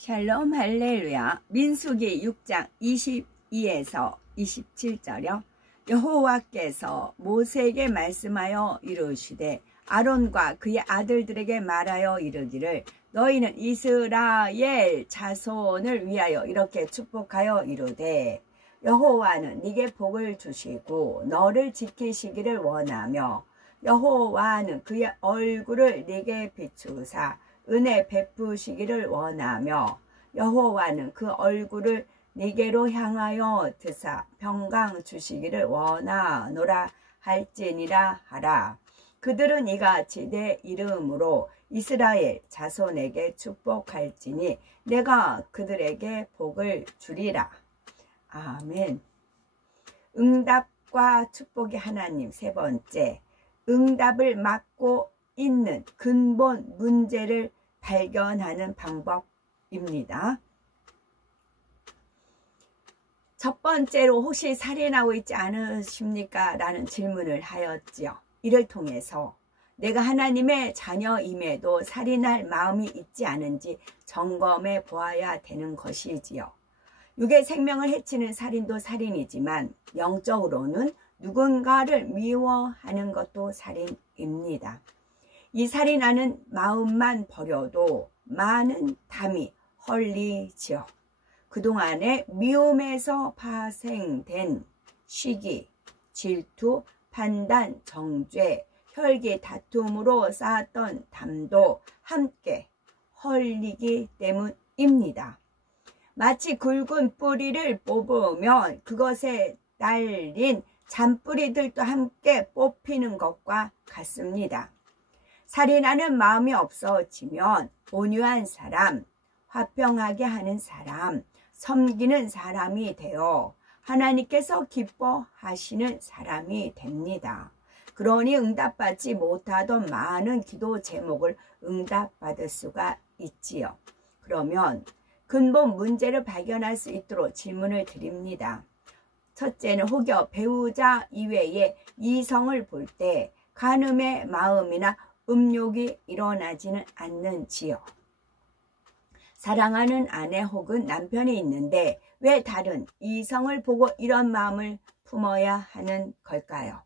샬롬 할렐루야. 민수기 6장 22에서 27절요. 여호와께서 모세에게 말씀하여 이르시되 아론과 그의 아들들에게 말하여 이르기를 너희는 이스라엘 자손을 위하여 이렇게 축복하여 이르되 여호와는 네게 복을 주시고 너를 지키시기를 원하며 여호와는 그의 얼굴을 네게 비추사 은혜 베푸시기를 원하며 여호와는 그 얼굴을 네게로 향하여 드사 평강 주시기를 원하노라 할지니라 하라. 그들은 이같이 내 이름으로 이스라엘 자손에게 축복할지니 내가 그들에게 복을 주리라. 아멘. 응답과 축복의 하나님. 세 번째, 응답을 막고 있는 근본 문제를 발견하는 방법입니다. 첫 번째로 혹시 살인하고 있지 않으십니까? 라는 질문을 하였지요. 이를 통해서 내가 하나님의 자녀임에도 살인할 마음이 있지 않은지 점검해 보아야 되는 것이지요. 육의 생명을 해치는 살인도 살인이지만 영적으로는 누군가를 미워하는 것도 살인입니다. 이 살인하는 마음만 버려도 많은 담이 헐리지요. 그동안의 미움에서 파생된 시기, 질투, 판단, 정죄, 혈기 다툼으로 쌓았던 담도 함께 헐리기 때문입니다. 마치 굵은 뿌리를 뽑으면 그것에 딸린 잔뿌리들도 함께 뽑히는 것과 같습니다. 살인하는 마음이 없어지면 온유한 사람, 화평하게 하는 사람, 섬기는 사람이 되어 하나님께서 기뻐하시는 사람이 됩니다. 그러니 응답받지 못하던 많은 기도 제목을 응답받을 수가 있지요. 그러면 근본 문제를 발견할 수 있도록 질문을 드립니다. 첫째는 혹여 배우자 이외에 이성을 볼 때 간음의 마음이나 음욕이 일어나지는 않는지요. 사랑하는 아내 혹은 남편이 있는데 왜 다른 이성을 보고 이런 마음을 품어야 하는 걸까요?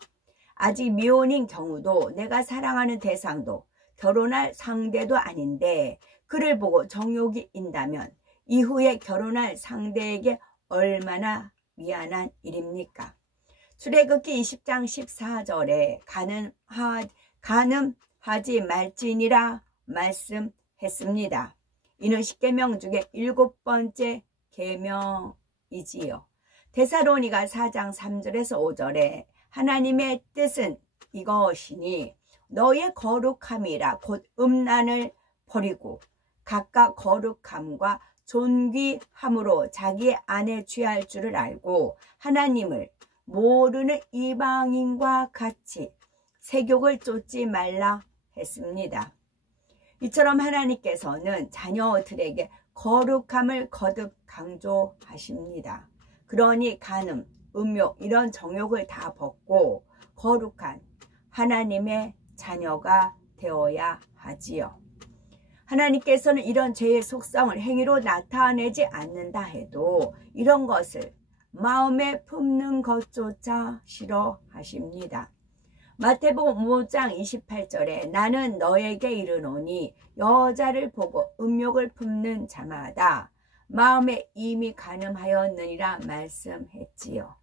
아직 미혼인 경우도 내가 사랑하는 대상도 결혼할 상대도 아닌데 그를 보고 정욕이 인다면 이후에 결혼할 상대에게 얼마나 미안한 일입니까? 출애굽기 20장 14절에 간음하지 말지니라 말씀했습니다. 이는 10계명 중에 7번째 계명이지요. 데살로니가 4장 3절에서 5절에 하나님의 뜻은 이것이니 너의 거룩함이라 곧 음란을 버리고 각각 거룩함과 존귀함으로 자기 안에 취할 줄을 알고 하나님을 모르는 이방인과 같이 세욕을 쫓지 말라 했습니다. 이처럼 하나님께서는 자녀들에게 거룩함을 거듭 강조하십니다. 그러니 간음, 음욕 이런 정욕을 다 벗고 거룩한 하나님의 자녀가 되어야 하지요. 하나님께서는 이런 죄의 속성을 행위로 나타내지 않는다 해도 이런 것을 마음에 품는 것조차 싫어하십니다. 마태복음 5장 28절에 나는 너에게 이르노니 여자를 보고 음욕을 품는 자마다 마음에 이미 간음하였느니라 말씀했지요.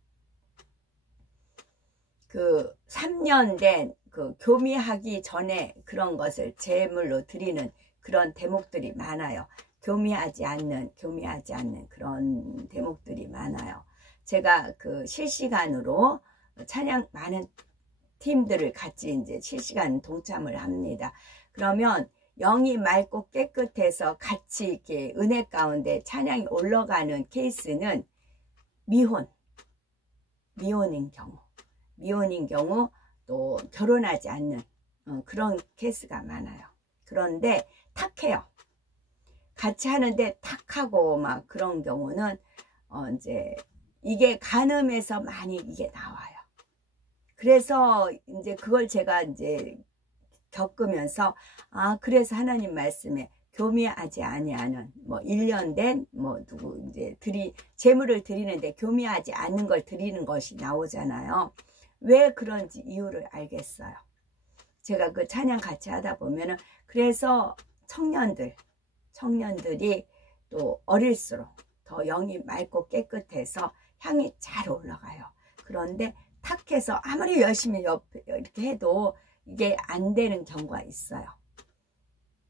3년 된 교미하기 전에 그런 것을 제물로 드리는 그런 대목들이 많아요. 교미하지 않는 그런 대목들이 많아요. 제가 실시간으로 찬양 많은 팀들을 같이 이제 실시간 동참을 합니다. 그러면 영이 맑고 깨끗해서 같이 이렇게 은혜 가운데 찬양이 올라가는 케이스는 미혼인 경우 또 결혼하지 않는 그런 케이스가 많아요. 그런데 탁해요. 같이 하는데 탁하고 막 그런 경우는 이제 이게 간음에서 많이 이게 나와요. 그래서 이제 그걸 제가 이제 겪으면서 그래서 하나님 말씀에 교미하지 아니하는 뭐 1년 된 뭐 누구 이제 재물을 드리는데 교미하지 않는 걸 드리는 것이 나오잖아요. 왜 그런지 이유를 알겠어요. 제가 그 찬양 같이 하다 보면은 그래서 청년들이 또 어릴수록 더 영이 맑고 깨끗해서 향이 잘 올라가요. 그런데 탁해서 아무리 열심히 이렇게 해도 이게 안 되는 경우가 있어요.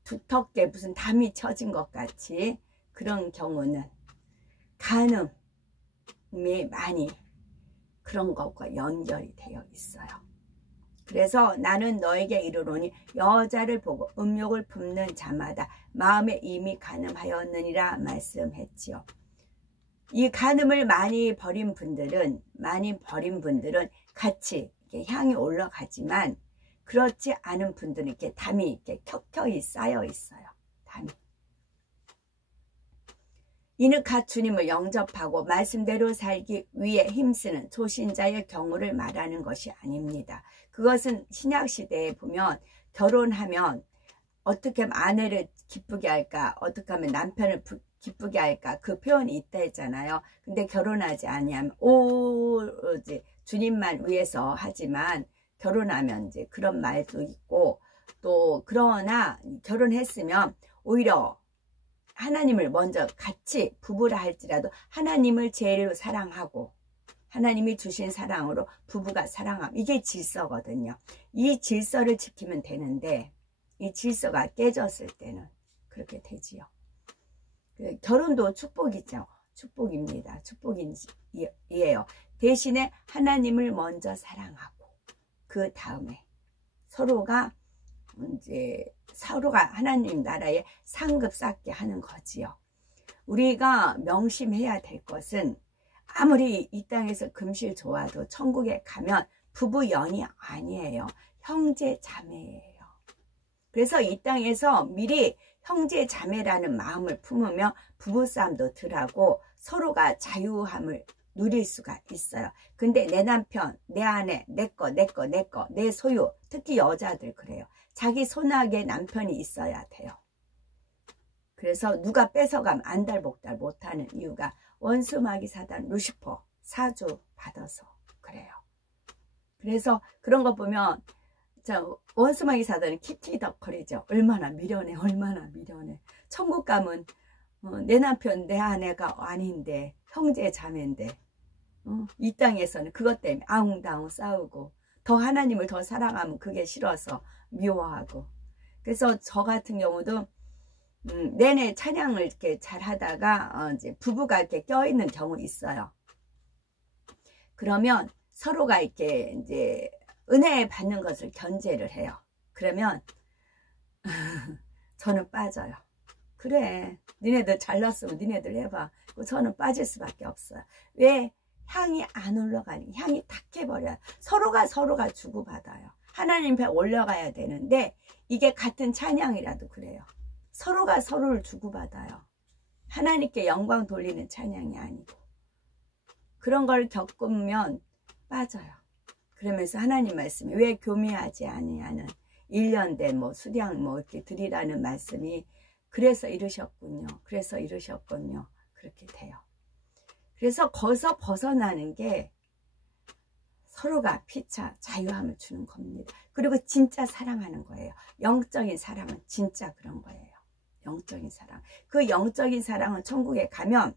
두텁게 무슨 담이 쳐진 것 같이. 그런 경우는 간음이 많이 그런 것과 연결이 되어 있어요. 그래서 나는 너에게 이르노니 여자를 보고 음욕을 품는 자마다 마음에 이미 간음하였느니라 말씀했지요. 이 간음을 많이 버린 분들은 같이 이렇게 향이 올라가지만 그렇지 않은 분들은 이렇게 담이 이렇게 켜켜이 쌓여 있어요. 담이. 이는 각 주님을 영접하고 말씀대로 살기 위해 힘쓰는 초신자의 경우를 말하는 것이 아닙니다. 그것은 신약시대에 보면 결혼하면 어떻게 하면 아내를 기쁘게 할까, 어떻게 하면 남편을 기쁘게 할까, 그 표현이 있다 했잖아요. 근데 결혼하지 아니하면 오로지 주님만 위해서 하지만 결혼하면 이제 그런 말도 있고, 또 그러나 결혼했으면 오히려 하나님을 먼저 같이 부부라 할지라도 하나님을 제일 사랑하고 하나님이 주신 사랑으로 부부가 사랑함, 이게 질서거든요. 이 질서를 지키면 되는데 이 질서가 깨졌을 때는 그렇게 되지요. 결혼도 축복이죠. 축복입니다. 축복이에요. 대신에 하나님을 먼저 사랑하고 그 다음에 서로가 하나님 나라에 상급 쌓게 하는 거지요. 우리가 명심해야 될 것은 아무리 이 땅에서 금실 좋아도 천국에 가면 부부연이 아니에요. 형제 자매예요. 그래서 이 땅에서 미리 형제 자매라는 마음을 품으며 부부싸움도 덜하고 서로가 자유함을 누릴 수가 있어요. 근데 내 남편, 내 아내, 내 거, 내 소유, 특히 여자들 그래요. 자기 손아귀에 남편이 있어야 돼요. 그래서 누가 뺏어가면 안달복달 못하는 이유가 원수마귀 사단 루시퍼 사주 받아서 그래요. 그래서 그런 거 보면 원수마귀 사단은 킥킥덕거리죠. 얼마나 미련해, 얼마나 미련해. 천국 가면 내 남편, 내 아내가 아닌데 형제 자매인데 이 땅에서는 그것 때문에 아웅다웅 싸우고 더 하나님을 더 사랑하면 그게 싫어서 미워하고. 그래서 저 같은 경우도 내내 찬양을 이렇게 잘 하다가 이제 부부가 이렇게 껴있는 경우 있어요. 그러면 서로가 이렇게 이제 은혜 받는 것을 견제를 해요. 그러면 저는 빠져요. 그래, 니네들 잘났으면 니네들 해봐. 저는 빠질 수밖에 없어요. 왜? 향이 안 올라가니, 향이 탁해버려요. 서로가 주고받아요. 하나님 배 올라가야 되는데 이게 같은 찬양이라도 그래요. 서로가 서로를 주고받아요. 하나님께 영광 돌리는 찬양이 아니고. 그런 걸 겪으면 빠져요. 그러면서 하나님 말씀이 왜 교미하지 아니하는 1년 된 수량 이렇게 드리라는 말씀이 그래서 이러셨군요. 그렇게 돼요. 그래서 거기서 벗어나는 게 서로가 피차 자유함을 주는 겁니다. 그리고 진짜 사랑하는 거예요. 영적인 사랑은 진짜 그런 거예요. 영적인 사랑. 그 영적인 사랑은 천국에 가면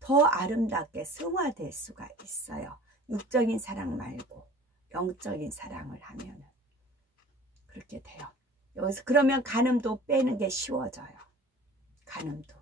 더 아름답게 승화될 수가 있어요. 육적인 사랑 말고 영적인 사랑을 하면은 그렇게 돼요. 여기서 그러면 간음도 빼는 게 쉬워져요. 간음도.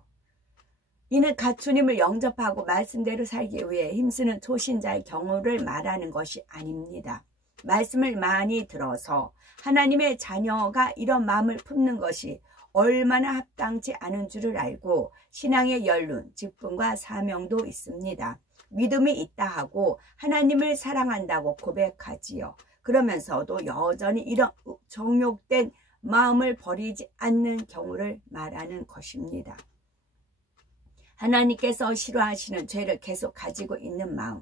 이는 각 주님을 영접하고 말씀대로 살기 위해 힘쓰는 초신자의 경우를 말하는 것이 아닙니다. 말씀을 많이 들어서 하나님의 자녀가 이런 마음을 품는 것이 얼마나 합당치 않은 줄을 알고 신앙의 연륜, 직분과 사명도 있습니다. 믿음이 있다 하고 하나님을 사랑한다고 고백하지요. 그러면서도 여전히 이런 정욕된 마음을 버리지 않는 경우를 말하는 것입니다. 하나님께서 싫어하시는 죄를 계속 가지고 있는 마음,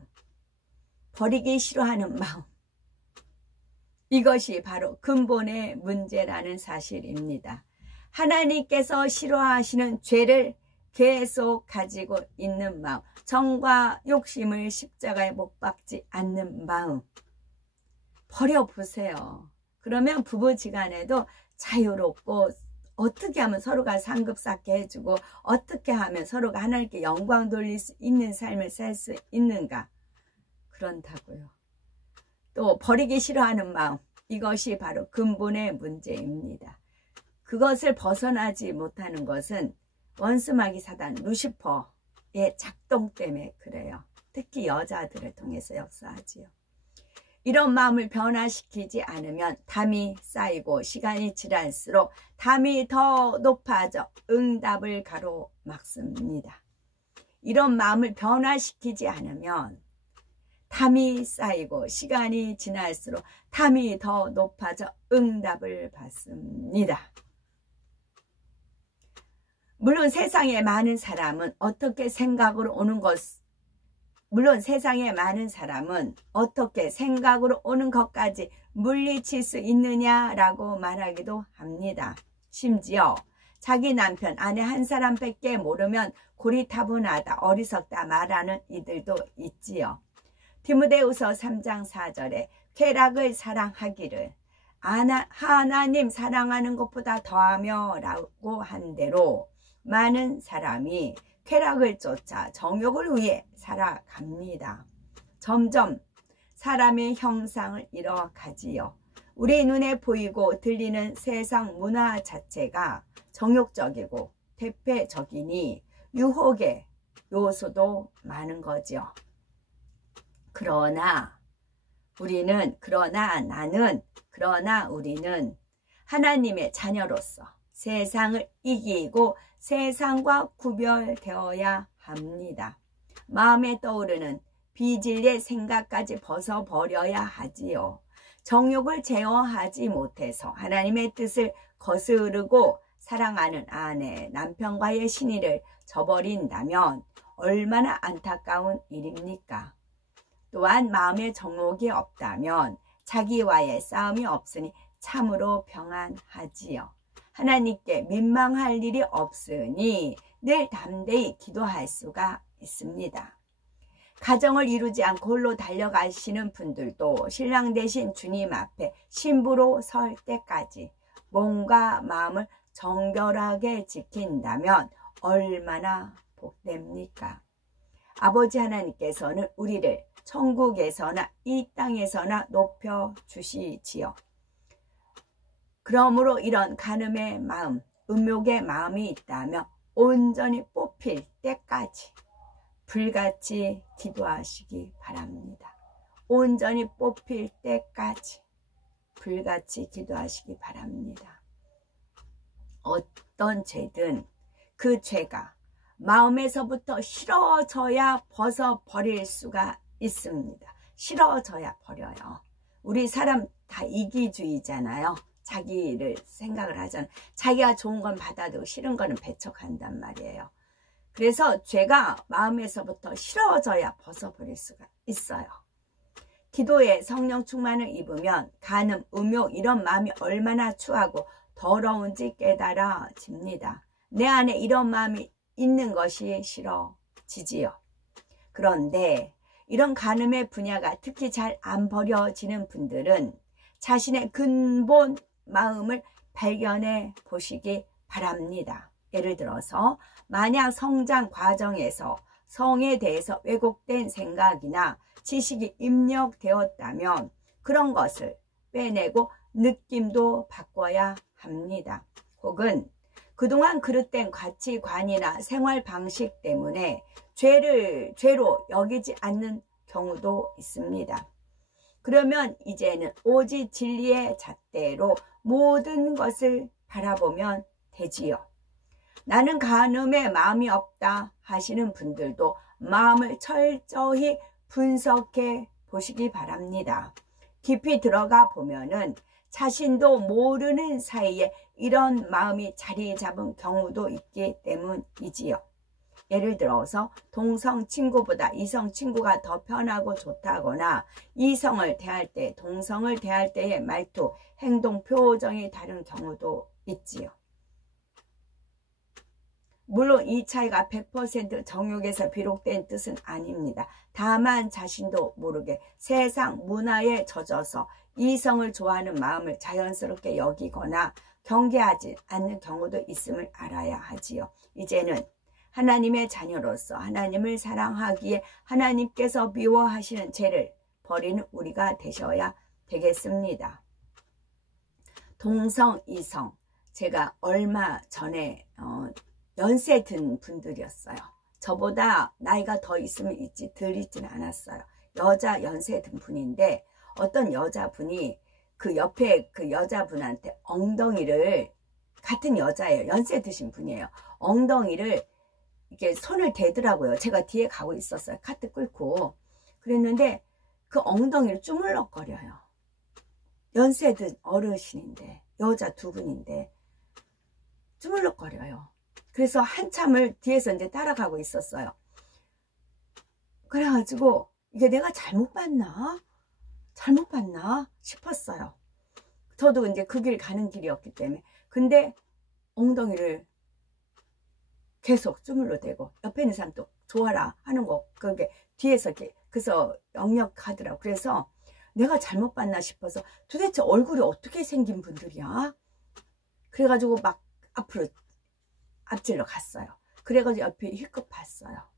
버리기 싫어하는 마음, 이것이 바로 근본의 문제라는 사실입니다. 하나님께서 싫어하시는 죄를 계속 가지고 있는 마음, 정과 욕심을 십자가에 못 박지 않는 마음 버려보세요. 그러면 부부지간에도 자유롭고, 어떻게 하면 서로가 상급받게 해주고, 어떻게 하면 서로가 하나님께 영광 돌릴 수 있는 삶을 살 수 있는가, 그런다고요. 또 버리기 싫어하는 마음, 이것이 바로 근본의 문제입니다. 그것을 벗어나지 못하는 것은 원수마귀 사단 루시퍼의 작동 때문에 그래요. 특히 여자들을 통해서 역사하지요. 이런 마음을 변화시키지 않으면 담이 쌓이고 시간이 지날수록 담이 더 높아져 응답을 가로막습니다. 이런 마음을 변화시키지 않으면 담이 쌓이고 시간이 지날수록 담이 더 높아져 응답을 받습니다. 물론 세상에 많은 사람은 어떻게 생각으로 오는 것까지 물리칠 수 있느냐라고 말하기도 합니다. 심지어 자기 남편, 아내 한 사람밖에 모르면 고리타분하다, 어리석다 말하는 이들도 있지요. 디모데후서 3장 4절에 쾌락을 사랑하기를 하나님 사랑하는 것보다 더하며 라고 한 대로 많은 사람이 쾌락을 쫓아 정욕을 위해 살아갑니다. 점점 사람의 형상을 잃어가지요. 우리 눈에 보이고 들리는 세상 문화 자체가 정욕적이고 퇴폐적이니 유혹의 요소도 많은 거죠. 그러나 우리는 하나님의 자녀로서 세상을 이기고 세상과 구별되어야 합니다. 마음에 떠오르는 비진리의 생각까지 벗어버려야 하지요. 정욕을 제어하지 못해서 하나님의 뜻을 거스르고 사랑하는 아내, 남편과의 신의를 저버린다면 얼마나 안타까운 일입니까? 또한 마음의 정욕이 없다면 자기와의 싸움이 없으니 참으로 평안하지요. 하나님께 민망할 일이 없으니 늘 담대히 기도할 수가 있습니다. 가정을 이루지 않고 홀로 달려가시는 분들도 신랑 되신 주님 앞에 신부로 설 때까지 몸과 마음을 정결하게 지킨다면 얼마나 복됩니까? 아버지 하나님께서는 우리를 천국에서나 이 땅에서나 높여주시지요. 그러므로 이런 간음의 마음, 음욕의 마음이 있다면 온전히 뽑힐 때까지 불같이 기도하시기 바랍니다. 온전히 뽑힐 때까지 불같이 기도하시기 바랍니다. 어떤 죄든 그 죄가 마음에서부터 싫어져야 벗어버릴 수가 있습니다. 싫어져야 버려요. 우리 사람 다 이기주의잖아요. 자기를 생각을 하잖아요. 자기가 좋은 건 받아도 싫은 거는 배척한단 말이에요. 그래서 죄가 마음에서부터 싫어져야 벗어버릴 수가 있어요. 기도에 성령 충만을 입으면 간음, 음욕 이런 마음이 얼마나 추하고 더러운지 깨달아집니다. 내 안에 이런 마음이 있는 것이 싫어지지요. 그런데 이런 간음의 분야가 특히 잘 안 버려지는 분들은 자신의 근본 마음을 발견해 보시기 바랍니다. 예를 들어서 만약 성장 과정에서 성에 대해서 왜곡된 생각이나 지식이 입력되었다면 그런 것을 빼내고 느낌도 바꿔야 합니다. 혹은 그동안 그릇된 가치관이나 생활 방식 때문에 죄로 여기지 않는 경우도 있습니다. 그러면 이제는 오직 진리의 잣대로 모든 것을 바라보면 되지요. 나는 간음에 마음이 없다 하시는 분들도 마음을 철저히 분석해 보시기 바랍니다. 깊이 들어가 보면은 자신도 모르는 사이에 이런 마음이 자리 잡은 경우도 있기 때문이지요. 예를 들어서 동성 친구보다 이성 친구가 더 편하고 좋다거나 이성을 대할 때 동성을 대할 때의 말투, 행동, 표정이 다른 경우도 있지요. 물론 이 차이가 100% 정욕에서 비롯된 뜻은 아닙니다. 다만 자신도 모르게 세상 문화에 젖어서 이성을 좋아하는 마음을 자연스럽게 여기거나 경계하지 않는 경우도 있음을 알아야 하지요. 이제는 하나님의 자녀로서 하나님을 사랑하기에 하나님께서 미워하시는 죄를 버리는 우리가 되셔야 되겠습니다. 동성, 이성, 제가 얼마 전에 연세 든 분들이었어요. 저보다 나이가 더 있으면 있지 덜 있지는 않았어요. 여자 연세 든 분인데 어떤 여자분이 그 옆에 그 여자분한테 엉덩이를, 같은 여자예요. 연세 드신 분이에요. 엉덩이를 이렇게 손을 대더라고요. 제가 뒤에 가고 있었어요. 카트 끌고. 그랬는데 그 엉덩이를 주물럭거려요. 연세 든 어르신인데, 여자 두 분인데 주물럭거려요. 그래서 한참을 뒤에서 이제 따라가고 있었어요. 그래가지고 이게 내가 잘못 봤나 싶었어요. 저도 이제 그 길 가는 길이었기 때문에. 근데 엉덩이를 계속 주물러대고 옆에 있는 사람 또 좋아라 하는 거, 그게 뒤에서 이렇게, 그래서 역력하더라고. 그래서 내가 잘못 봤나 싶어서 도대체 얼굴이 어떻게 생긴 분들이야? 그래가지고 막 앞으로 앞질러 갔어요. 그래가지고 옆에 힐끗 봤어요.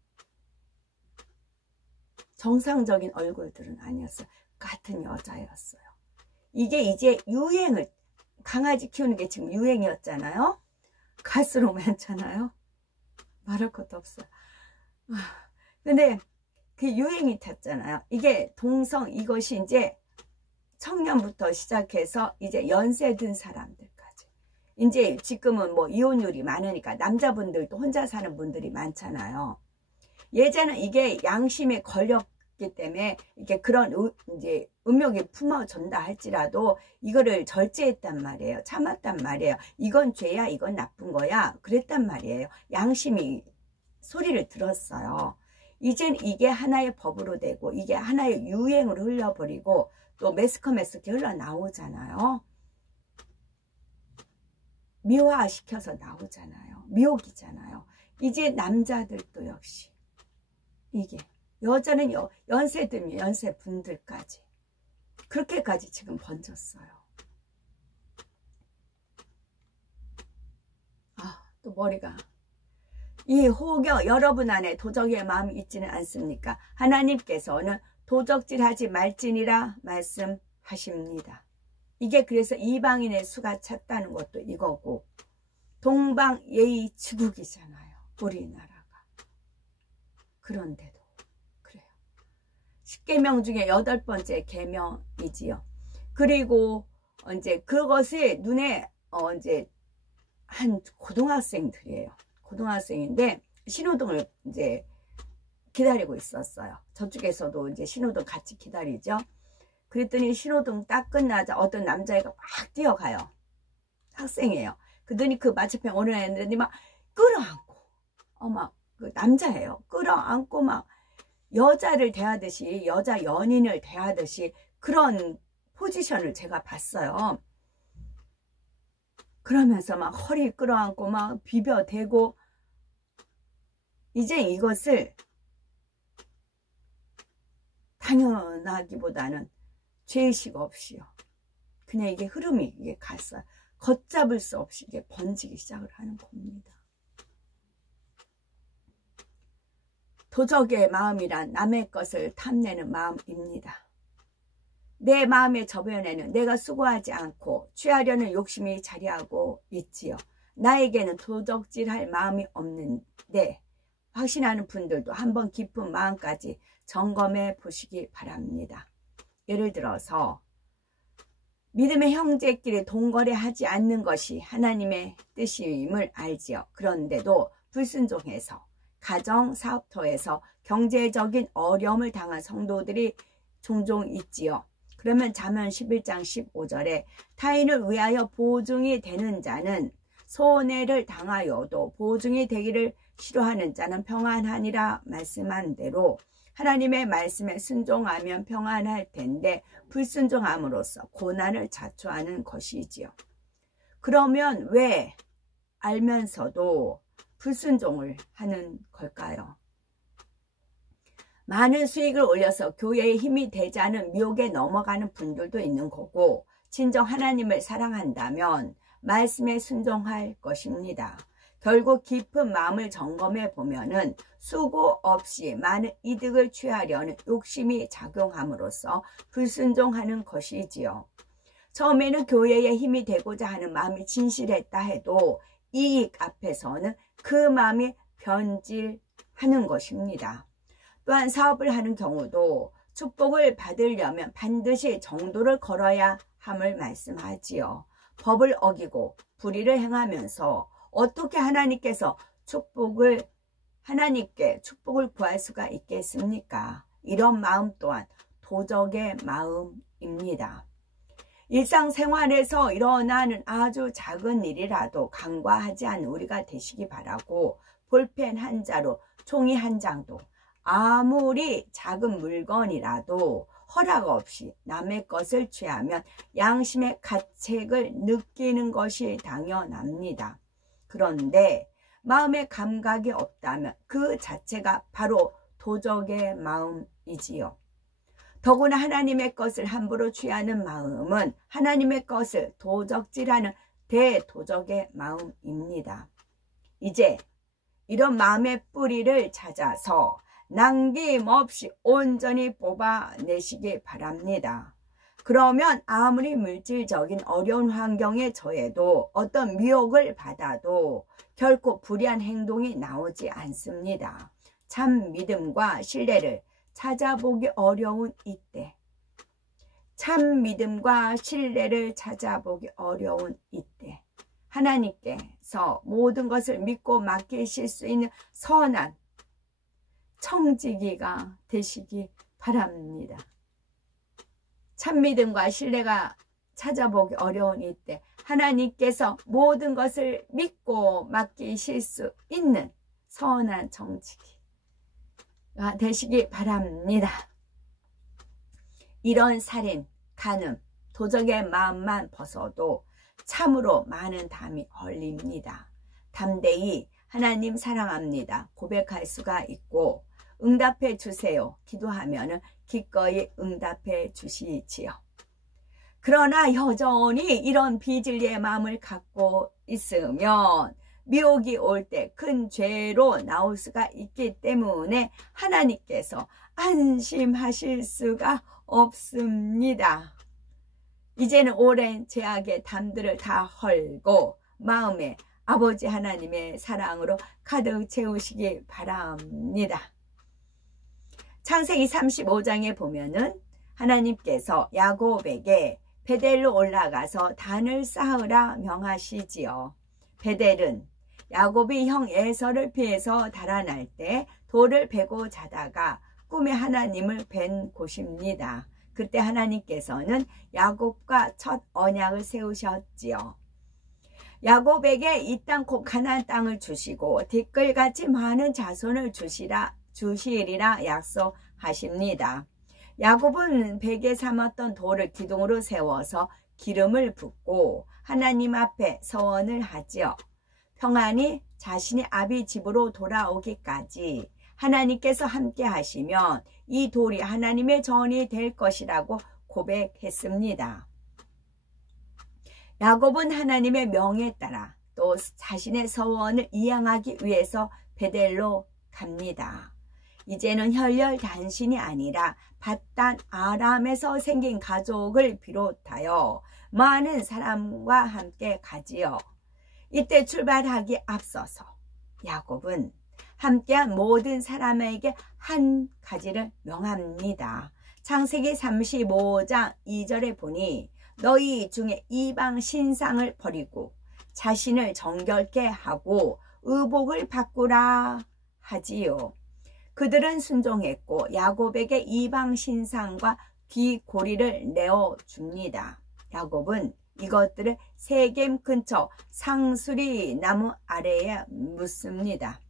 정상적인 얼굴들은 아니었어요. 같은 여자였어요. 이게 이제 유행을, 강아지 키우는 게 지금 유행이었잖아요. 갈수록 많잖아요. 말할 것도 없어요. 근데 그 유행이 탔잖아요. 이게 동성, 이것이 이제 청년부터 시작해서 이제 연세 든 사람들까지. 이제 지금은 뭐 이혼율이 많으니까 남자분들도 혼자 사는 분들이 많잖아요. 예전에 이게 양심에 걸렸기 때문에 이게 그런 이제 음욕이 품어진다 할지라도 이거를 절제했단 말이에요. 참았단 말이에요. 이건 죄야, 이건 나쁜 거야, 그랬단 말이에요. 양심이 소리를 들었어요. 이젠 이게 하나의 법으로 되고 이게 하나의 유행으로 흘려버리고 또 매스컴에서 이렇게 흘러나오잖아요. 미화시켜서 나오잖아요. 미혹이잖아요. 이제 남자들도 역시 이게, 여자는 연세 들면 연세 분들까지 그렇게까지 지금 번졌어요. 또 머리가, 이 혹여 여러분 안에 도적의 마음이 있지는 않습니까? 하나님께서는 도적질하지 말지니라 말씀하십니다. 이게 그래서 이방인의 수가 찼다는 것도 이거고, 동방예의지국이잖아요. 우리나라가. 그런데도 그래요. 10계명 중에 8번째 계명이지요. 그리고 이제 그것이 눈에 이제 한 고등학생들이에요. 고등학생인데 신호등을 이제 기다리고 있었어요. 저쪽에서도 이제 신호등 같이 기다리죠. 그랬더니 신호등 딱 끝나자 어떤 남자애가 막 뛰어가요. 학생이에요. 그러더니 그 마차평 오는 애들이 막 끌어안고, 막 그 남자예요. 끌어안고 막 여자를 대하듯이, 여자 연인을 대하듯이 그런 포지션을 제가 봤어요. 그러면서 막 허리 끌어안고 막 비벼대고, 이제 이것을 당연하기보다는 죄의식 없이요. 그냥 이게 흐름이 이게 갔어요. 걷잡을 수 없이 이게 번지기 시작을 하는 겁니다. 도적의 마음이란 남의 것을 탐내는 마음입니다. 내 마음의 저변에는 내가 수고하지 않고 취하려는 욕심이 자리하고 있지요. 나에게는 도적질할 마음이 없는데 확신하는 분들도 한번 깊은 마음까지 점검해 보시기 바랍니다. 예를 들어서 믿음의 형제끼리 동거래하지 않는 것이 하나님의 뜻임을 알지요. 그런데도 불순종해서 가정 사업터에서 경제적인 어려움을 당한 성도들이 종종 있지요. 그러면 잠언 11장 15절에 타인을 위하여 보증이 되는 자는 손해를 당하여도 보증이 되기를 싫어하는 자는 평안하니라 말씀한 대로 하나님의 말씀에 순종하면 평안할 텐데 불순종함으로써 고난을 자초하는 것이지요. 그러면 왜 알면서도 불순종을 하는 걸까요? 많은 수익을 올려서 교회에 힘이 되지 않은 미혹에 넘어가는 분들도 있는 거고, 진정 하나님을 사랑한다면 말씀에 순종할 것입니다. 결국 깊은 마음을 점검해 보면은 수고 없이 많은 이득을 취하려는 욕심이 작용함으로써 불순종하는 것이지요. 처음에는 교회에 힘이 되고자 하는 마음이 진실했다 해도 이익 앞에서는 그 마음이 변질하는 것입니다. 또한 사업을 하는 경우도 축복을 받으려면 반드시 정도를 걸어야 함을 말씀하지요. 법을 어기고 불의를 행하면서 어떻게 하나님께 축복을 구할 수가 있겠습니까? 이런 마음 또한 도적의 마음입니다. 일상생활에서 일어나는 아주 작은 일이라도 간과하지 않은 우리가 되시기 바라고, 볼펜 한 자루, 종이 한 장도 아무리 작은 물건이라도 허락 없이 남의 것을 취하면 양심의 가책을 느끼는 것이 당연합니다. 그런데 마음의 감각이 없다면 그 자체가 바로 도적의 마음이지요. 더구나 하나님의 것을 함부로 취하는 마음은 하나님의 것을 도적질하는 대도적의 마음입니다. 이제 이런 마음의 뿌리를 찾아서 남김없이 온전히 뽑아내시기 바랍니다. 그러면 아무리 물질적인 어려운 환경에 처해도 어떤 미혹을 받아도 결코 불의한 행동이 나오지 않습니다. 참 믿음과 신뢰를 찾아보기 어려운 이때, 참 믿음과 신뢰를 찾아보기 어려운 이때, 하나님께서 모든 것을 믿고 맡기실 수 있는 선한 청지기가 되시기 바랍니다. 참 믿음과 신뢰가 찾아보기 어려운 이때, 하나님께서 모든 것을 믿고 맡기실 수 있는 선한 청지기가 되시기 바랍니다. 이런 살인, 간음, 도적의 마음만 벗어도 참으로 많은 담이 걸립니다. 담대히 하나님 사랑합니다 고백할 수가 있고, 응답해 주세요 기도하면 기꺼이 응답해 주시지요. 그러나 여전히 이런 비진리의 마음을 갖고 있으면 미혹이 올 때 큰 죄로 나올 수가 있기 때문에 하나님께서 안심하실 수가 없습니다. 이제는 오랜 죄악의 담들을 다 헐고 마음에 아버지 하나님의 사랑으로 가득 채우시기 바랍니다. 창세기 35장에 보면은 하나님께서 야곱에게 베델로 올라가서 단을 쌓으라 명하시지요. 베델은 야곱이 형 에서를 피해서 달아날 때 돌을 베고 자다가 꿈에 하나님을 뵌 곳입니다. 그때 하나님께서는 야곱과 첫 언약을 세우셨지요. 야곱에게 이 땅 곧 가나안 땅을 주시고 티끌같이 많은 자손을 주시리라 약속하십니다. 야곱은 베개 삼았던 돌을 기둥으로 세워서 기름을 붓고 하나님 앞에 서원을 하지요. 평안히 자신이 아비 집으로 돌아오기까지 하나님께서 함께 하시면 이 돌이 하나님의 전이 될 것이라고 고백했습니다. 야곱은 하나님의 명에 따라 또 자신의 서원을 이행하기 위해서 베델로 갑니다. 이제는 혈혈 단신이 아니라 밧단 아람에서 생긴 가족을 비롯하여 많은 사람과 함께 가지요. 이때 출발하기 앞서서 야곱은 함께한 모든 사람에게 한 가지를 명합니다. 창세기 35장 2절에 보니 너희 중에 이방 신상을 버리고 자신을 정결케 하고 의복을 바꾸라 하지요. 그들은 순종했고 야곱에게 이방 신상과 귀고리를 내어줍니다. 야곱은 이것들을 세겜 근처 상수리 나무 아래에 묻습니다.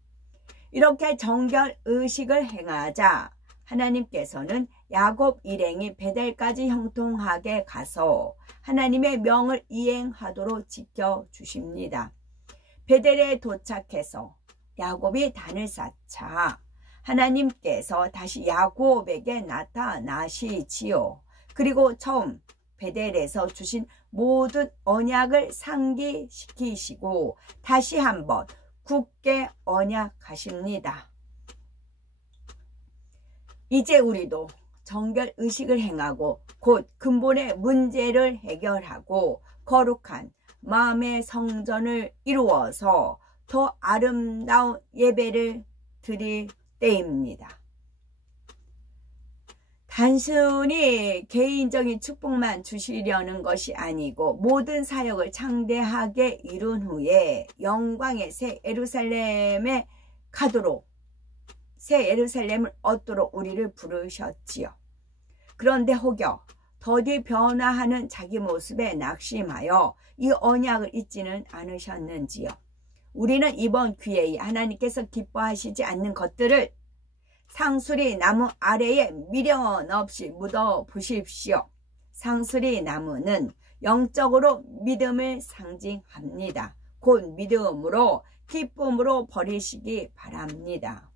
이렇게 정결 의식을 행하자 하나님께서는 야곱 일행이 베델까지 형통하게 가서 하나님의 명을 이행하도록 지켜주십니다. 베델에 도착해서 야곱이 단을 쌓자 하나님께서 다시 야곱에게 나타나시지요. 그리고 처음 베델에서 주신 모든 언약을 상기시키시고 다시 한번 굳게 언약하십니다. 이제 우리도 정결 의식을 행하고 곧 근본의 문제를 해결하고 거룩한 마음의 성전을 이루어서 더 아름다운 예배를 드릴 때입니다. 단순히 개인적인 축복만 주시려는 것이 아니고 모든 사역을 창대하게 이룬 후에 영광의 새 예루살렘에 가도록 새 예루살렘을 얻도록 우리를 부르셨지요. 그런데 혹여 더디 변화하는 자기 모습에 낙심하여 이 언약을 잊지는 않으셨는지요. 우리는 이번 기회에 하나님께서 기뻐하시지 않는 것들을 상수리 나무 아래에 미련 없이 묻어 보십시오. 상수리 나무는 영적으로 믿음을 상징합니다. 곧 믿음으로 기쁨으로 버리시기 바랍니다.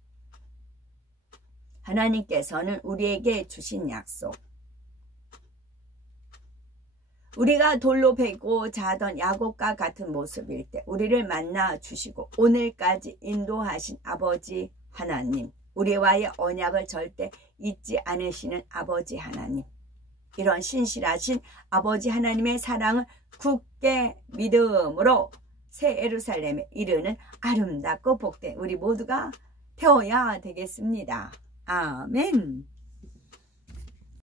하나님께서는 우리에게 주신 약속, 우리가 돌로 베고 자던 야곱과 같은 모습일 때 우리를 만나 주시고 오늘까지 인도하신 아버지 하나님, 우리와의 언약을 절대 잊지 않으시는 아버지 하나님, 이런 신실하신 아버지 하나님의 사랑을 굳게 믿음으로 새 예루살렘에 이르는 아름답고 복된 우리 모두가 되어야 되겠습니다. 아멘.